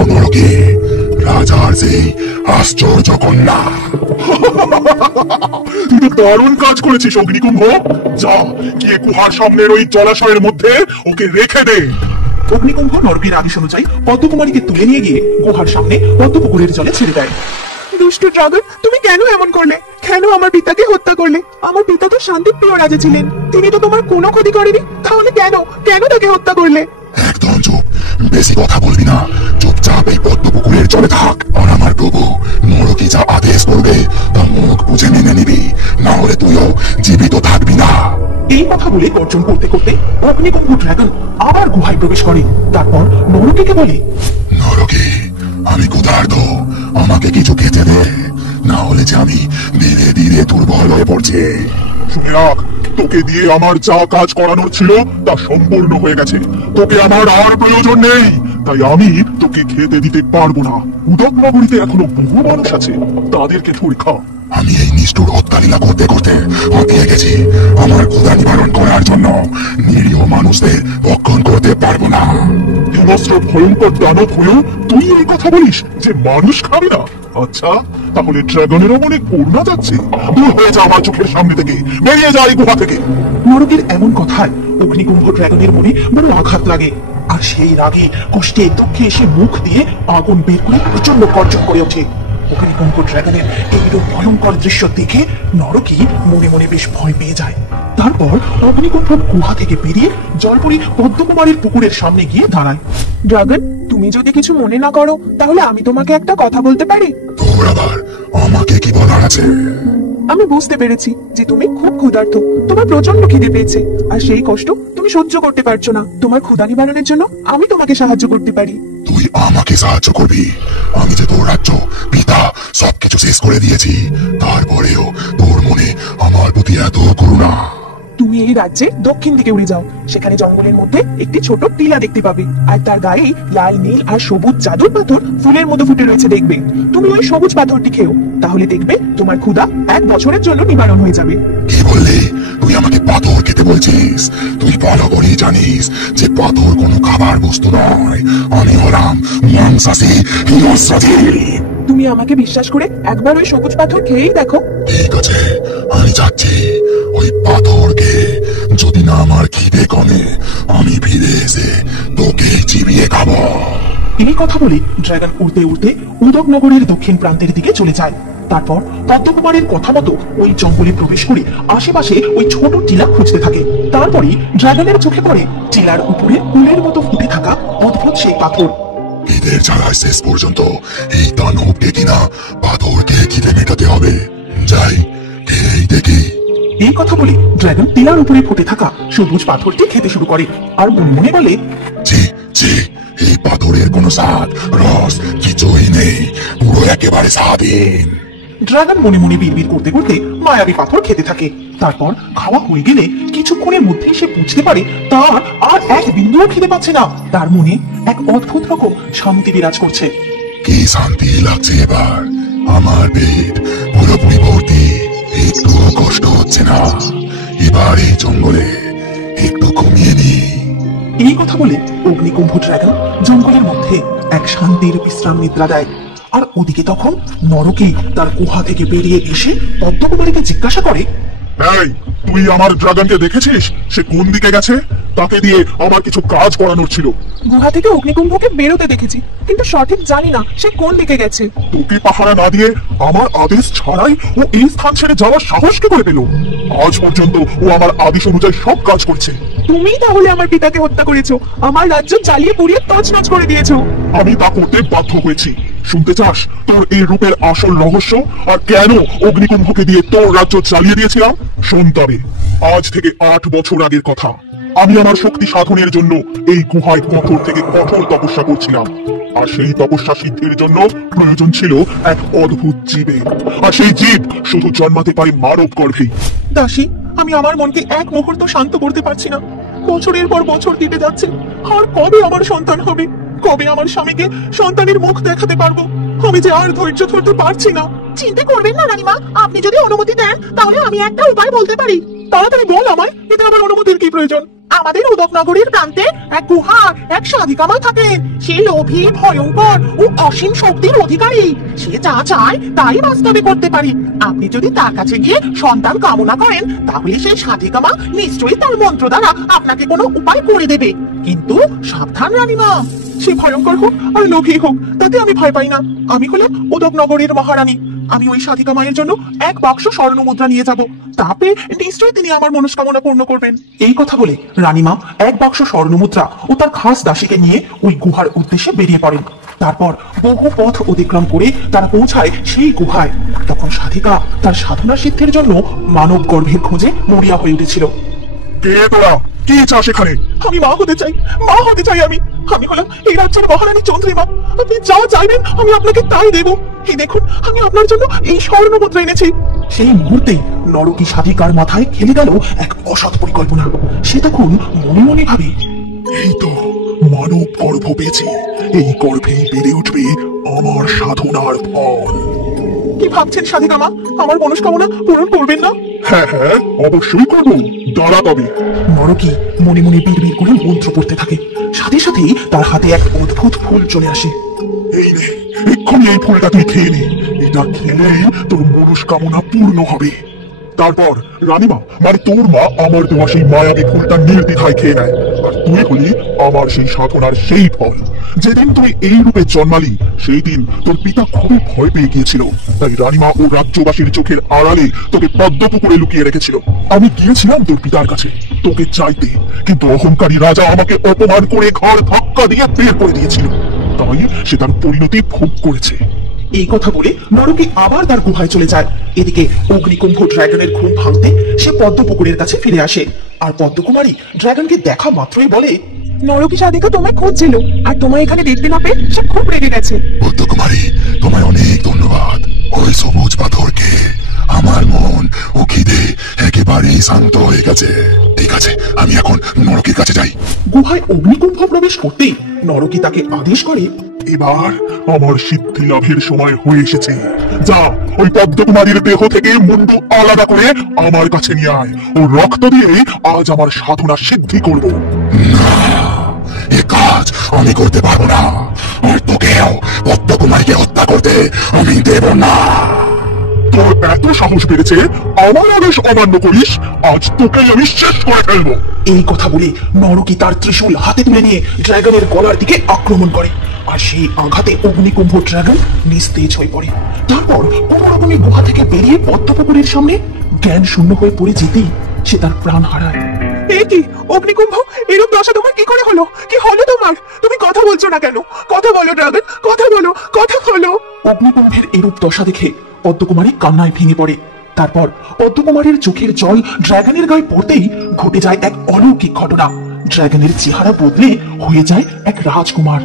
নাও নরকে, রাজার সেই আশ্চর্য কন্যা। তুই তো দারুণ কাজ করেছিস অগ্নিকুম্ভ। যা গিয়ে গুহার সামনের ওই জলাশয়ের মধ্যে ওকে রেখে দে। অগ্নিকুম্ভ নরকের আদেশ অনুযায়ী পদ্মকুমারীকে তুলে নিয়ে গিয়ে গুহার সামনে পদ্মপুকুরের জলে ছেড়ে দেয়। দুষ্ট ড্রাগন, তুমি কেন এমন করলে? কেন আমার পিতাকে হত্যা করলে? আমার পিতা তো শান্তিপ্রিয় রাজা ছিলেন, তিনি তো তোমার কোনো ক্ষতি করেনি, তাহলে কেন কেন তাকে হত্যা করলে? একদম চুপ, বেশি কথা বলবি না। চুপচাপ এই পদ্মপুকুরের জলে থাক, আর আমার প্রভু নরকে যা আদেশ করবে তা মুখ বুঝে মেনে নিবি, না হলে তুইও জীবিত থাকবি না। এই কথা বলে গর্জন করতে করতে অগ্নিকুম্ভ ড্রাগন আবার গুহায় প্রবেশ করে। তারপর নরকে বলে, নরকে, আমি ক্ষুধার্ত, আমাকে কিছু খেতে দে, না হলে যে আমি ধীরে ধীরে দুর্বল হয়ে পড়ছি। শুনে রাখ, তোকে দিয়ে আমার যা কাজ করানোর ছিল তা সম্পূর্ণ হয়ে গেছে। তোকে আমার আর প্রয়োজন নেই, তাই আমি তোকে খেতে দিতে পারবো না। উদক নগরীতে এখনো বহু মানুষ আছে, তাদেরকে ছুরি খা। আমি এই নিষ্ঠুর হত্যালীলা করতে করতে হাঁপিয়ে গেছি। আমার ক্ষুধা নিবারণ করার জন্য নিরীহ মানুষদের ভক্ষণ করতে পারবো না। হিংস্র ভয়ঙ্কর দানব হয়েও তুই এই কথা বলিস যে মানুষ খাবে না? আচ্ছা, তাহলে ড্রাগনেরও মনে করুণা যাচ্ছে। দূর হয়ে যা আমার চোখের সামনে থেকে, বেরিয়ে যা এই গুহা থেকে। নরকের এমন কথায় অগ্নিকুম্ভ ড্রাগনের মনে বড় আঘাত লাগে, আর সেই রাগে কষ্টে দুঃখে এসে মুখ দিয়ে আগুন বের করে প্রচন্ড গর্জন করে ওঠে। অগ্নিকুম্ভ ড্রাগনের এইরূপ ভয়ঙ্কর দৃশ্য দেখে নরকি মনে মনে বেশ ভয় পেয়ে যায়। তারপর অগ্নিকুম্ভ গুহা থেকে বেরিয়ে জলপরি পদ্মকুমারীর পুকুরের সামনে গিয়ে দাঁড়ায়। ড্রাগন, তুমি যদি কিছু মনে না করো তাহলে আমি তোমাকে একটা কথা বলতে পারি? তোর আবার আমাকে কি বলার আছে? আমি বুঝতে পেরেছি যে তুমি খুব ক্ষুধার্ত, তোমার প্রচন্ড খিদে পেয়েছে, আর সেই কষ্ট তুমি সহ্য করতে পারছো না। তোমার ক্ষুধা নিবারণের জন্য আমি তোমাকে সাহায্য করতে পারি। তুই আমাকে সাহায্য করবি? আমি যে তোর রাজ্য, পিতা সবকিছু শেষ করে দিয়েছি, তারপরেও তোর মনে আমার প্রতি এত করুণা? তুমি এই রাজ্যে দক্ষিণ দিকে উড়ে যাও, সেখানে জঙ্গলের মধ্যে একটি ছোট টিলা দেখতে পাবে, আর তার গায়ে লাল নীল আর সবুজ জাদুর পাথর ফুলের মতো ফুটে রয়েছে দেখবে। তুমি ওই সবুজ পাথরটি খেও, তাহলে দেখবে তোমার ক্ষুধা 1 বছরের জন্য নিবারণ হয়ে যাবে। কি বললি? তুই আমাকে পাথর খেতে বলছিস? তুই ভালো করেই জানিস যে পাথর কোনো খাবার বস্তু নয়। আমি হলাম মাংসাশী হিংস্রজী। তুমি আমাকে বিশ্বাস করে একবার ওই সবুজ পাথর খেয়েই দেখো। ঠিক আছে, আমি যাচ্ছি। ওই পাথরকে যদি না আমার খিদে কমে, আমি ফিরে এসে তোকে চিবিয়ে খাবো। এই কথা বলে ড্রাগন উড়তে উড়তে উদক নগরের দক্ষিণ প্রান্তের দিকে চলে যায়। তারপর পদ্মকুমারের কথা মতো ওই জঙ্গলে প্রবেশ করে আশেপাশে ওই ছোট টিলা খুঁজতে থাকে। তারপরে ড্রাগনের চোখে পড়ে টিলার উপরে ফুলের মতো ফুটে থাকা অদ্ভুত সেই পাথর। খিদের জ্বালায় শেষ পর্যন্ত এই দানবকে কিনা পাথরকে খিদে মেটাতে হবে। যাই, খেয়েই দেখি। এই কথা বলে ড্রাগন টিলার উপরে ফুটে থাকা সবুজ পাথরটি খেতে শুরু করে, আর মনে মনে বলে, ছি ছি, এই পাথরের কোনো স্বাদ রস কিছুই নেই, পুরো একেবারে স্বাদহীন। ড্রাগন মনে মনে বিড়বিড় করতে করতে মায়াবী পাথর খেতে থাকে। তারপর খাওয়া হয়ে গেলে কিছুক্ষণের মধ্যেই সে বুঝতে পারে তার আর এক বিন্দুও খেতে পাচ্ছে না। তার মনে এক অদ্ভুত রকম শান্তি বিরাজ করছে। কি শান্তি লাগছে এবার, আমার পেট পুরোপুরি ভর্তি, একটু কষ্ট হচ্ছে না। এবার এই জঙ্গলে একটু ঘুমিয়ে নি। এই কথা বলে অগ্নিকুম্ভ ড্রাগন জঙ্গলের মধ্যে এক শান্তির বিশ্রাম নিদ্রা দেয়। আর ওদিকে তখন নরকে তার গুহা থেকে বেরিয়ে এসে পদ্মকুমারীকে জিজ্ঞাসা করে, এই, তুই আমার ড্রাগনকে দেখেছিস? সে কোন দিকে গেছে? তাকে দিয়ে আমার কিছু কাজ করানোর ছিল। গুহা থেকে অগ্নিকুম্ভকে বেরোতে দেখেছি, কিন্তু সঠিক জানি না সে কোন দিকে গেছে। তোকে পাহারা না দিয়ে আমার আদেশ ছাড়াই ও এই স্থান ছেড়ে যাওয়ার সাহস কি করে পেল? আজ পর্যন্ত ও আমার আদেশ অনুযায়ী সব কাজ করছে। তুমি তাহলে আমার পিতাকে হত্যা করেছো, আমার রাজ্য জ্বালিয়ে পুড়িয়ে তছনছ করে দিয়েছো। আমি তা করতে বাধ্য হয়েছি। শুনতে চাস তোর এই রূপের আসল রহস্য, আর কেন অগ্নিকুম্ভকে দিয়ে তোর রাজ্য জ্বালিয়ে দিয়েছিলাম? শোন তবে, আজ থেকে 8 বছর আগের কথা। আমি আমার শক্তি সাধনের জন্য এই গুহায় কঠোর থেকে কঠোর তপস্যা করছিলাম, আর সেই তপস্যা সিদ্ধির জন্য প্রয়োজন ছিল এক অদ্ভুত জীবের, আর সেই জীব শুধু জন্মাতে পারে মানব গর্ভেই। দাসী, আমি আমার মনকে এক মুহূর্ত শান্ত করতে পারছি না। বছরের পর বছর কেটে যাচ্ছে, আর কবে আমার সন্তান হবে? কবে আমার স্বামীকে সন্তানের মুখ দেখাতে পারবো? আমি যে আর ধৈর্য ধরতে পারছি না। চিন্তা করবেন না রানীমা, আপনি যদি অনুমতি দেন তাহলে আমি একটা উপায় বলতে পারি। তাড়াতাড়ি বল আমায়, এতে আমার অনুমতির কি প্রয়োজন? আমাদের উদকনগরীর প্রান্তে এক গুহা এক সাধিকামা থাকে। সে লোভী, ভয়ঙ্কর ও অসীম শক্তির অধিকারী। সে যা চায় তাই বাস্তবে করতে পারে। আপনি যদি তার কাছে গিয়ে সন্তান কামনা করেন, তাহলে সেই সাধিকামা নিশ্চয়ই তার মন্ত্র দ্বারা আপনাকে কোনো উপায় করে দেবে। কিন্তু সাবধান রানীমা, সে ভয়ঙ্কর হোক আর লোভী হোক, তাতে আমি ভয় পাই না। আমি হলাম উদকনগরীর মহারানী। আমি ওই সাধিকা মায়ের জন্য এক বাক্স স্বর্ণ মুদ্রা নিয়ে যাব। তাতে নিশ্চয়ই তিনি আমার মনস্কামনা পূর্ণ করবেন। এই কথা বলে রানীমা এক বাক্স স্বর্ণ মুদ্রা ও তার খাস দাসীকে নিয়ে ওই গুহার উদ্দেশ্যে বেরিয়ে পড়েন। তারপর বহু পথ অতিক্রম করে তারা পৌঁছায় সেই গুহায়। তখন সাধিকা তার সাধনা সিদ্ধির জন্য মানব গর্ভের খোঁজে মরিয়া হয়ে উঠেছিল। কে তোরা? কি চাস এখানে? আমি মা হতে চাই, মা হতে চাই। আমি হলাম এই রাজ্যের মহারানী চন্দ্রিমা। আপনি যা চাইবেন আমি আপনাকে তাই দেব। এই দেখুন, আমি আপনার জন্য এই স্বর্ণ মুদ্রা এনেছি। সেই মুহূর্তেই নরকী সাধিকার মাথায় খেলে গেল এক অসৎ পরিকল্পনা। সে তখন মনে মনে ভাবে, এই তো মানব গর্ভ পেয়েছি, এই গর্ভেই বেড়ে উঠবে আমার সাধনার ফল। কি ভাবছেন সাধিকা মা? আমার মনস্কামনা পূরণ করবেন না? হ্যাঁ হ্যাঁ, অবশ্যই করবো, দাঁড়া তবে। নরকী মনে মনে বিড়বিড় করে মন্ত্র পড়তে থাকে। সাথে সাথেই তার হাতে এক অদ্ভুত ফুল চলে আসে। এই নে, এক্ষুনি এই ফুলটা তুই খেয়ে নে। এটা খেলেই তোর মনস্কামনা পূর্ণ হবে। তারপর রানীমা মানে তোর মা আমার দেওয়া সেই মায়াবী ফুলটা নির্দ্বিধায় খেয়ে নেয়। আর তুই হলি আমার সেই সাধনার সেই ফল। যেদিন তুই এই রূপে জন্মালি, সেই দিন তোর পিতা খুবই ভয় পেয়ে গিয়েছিল। তাই রানীমা ও রাজ্যবাসীর চোখের আড়ালে তোকে পদ্মপুকুরে লুকিয়ে রেখেছিল। আমি গিয়েছিলাম তোর পিতার কাছে তোকে চাইতে, কিন্তু অহংকারী রাজা আমাকে অপমান করে ঘর ধাক্কা দিয়ে বের করে দিয়েছিল। তাই সে তার পরিণতি ভোগ করেছে। এই কথা বলে নরকী আবার তার গুহায় চলে যায়। এদিকে অগ্নিকুম্ভ ড্রাগনের ঘুম ভাঙতে সে পদ্মপুকুরের কাছে ফিরে আসে। আর পদ্মকুমারী ড্রাগনকে দেখা মাত্রই বলে, নরকী সাধিকা তোমায় খুঁজছিল, আর তোমায় এখানে দেখতে না পেয়ে সে খুব রেগে গেছে। বুদ্ধকুমারী, তোমায় অনেক ধন্যবাদ। ওই সবুজ পাথরকে আমার মন ও খিদে একেবারেই শান্ত হয়ে গেছে। ঠিক আছে, আমি এখন নরকের কাছে যাই। গুহায় অগ্নিকুম্ভ প্রবেশ করতেই নরকী তাকে আদেশ করে, এবার আমার সিদ্ধি লাভের সময় হয়ে এসেছে। যা ওই পদ্মকুমারীর দেহ থেকে মুন্ডু আলাদা করে আমার কাছে নিয়ে আয়। ও রক্ত দিয়ে আজ আমার সাধনা সিদ্ধি করব। এ কাজ আমি করতে পারবো না, আর তোকেও পদ্মকুমারীকে হত্যা করতে আমি দেব না। তোর এত সাহস বেড়েছে, আমার আদেশ অমান্য করিস? আজ তোকেই আমি শেষ করে ফেলবো। এই কথা বলে নরকী তার ত্রিশূল হাতে তুলে নিয়ে ড্রাগনের গলার দিকে আক্রমণ করে। আর সেই আঘাতে অগ্নিকুম্ভ ড্রাগন নিস্তেজ হয়ে পড়ে। তারপর কোন রকমে গুহা থেকে বেরিয়ে পদ্মপুকুরের সামনে জ্ঞান শূন্য হয়ে পড়ে যেতেই সে তার প্রাণ হারায়। এ কি অগ্নিকুম্ভ, এরূপ দশা তোমার কি করে হলো? কি হলো তোমার? তুমি কথা বলছো না কেন? কথা বলো ড্রাগন, কথা বলো, কথা বলো। অগ্নিকুম্ভের এরূপ দশা দেখে পদ্মকুমারী কান্নায় ভেঙে পড়ে। তারপর পদ্মকুমারীর চোখের জল ড্রাগনের গায়ে পড়তেই ঘটে যায় এক অলৌকিক ঘটনা। ড্রাগনের চেহারা বদলে হয়ে যায় এক রাজকুমার।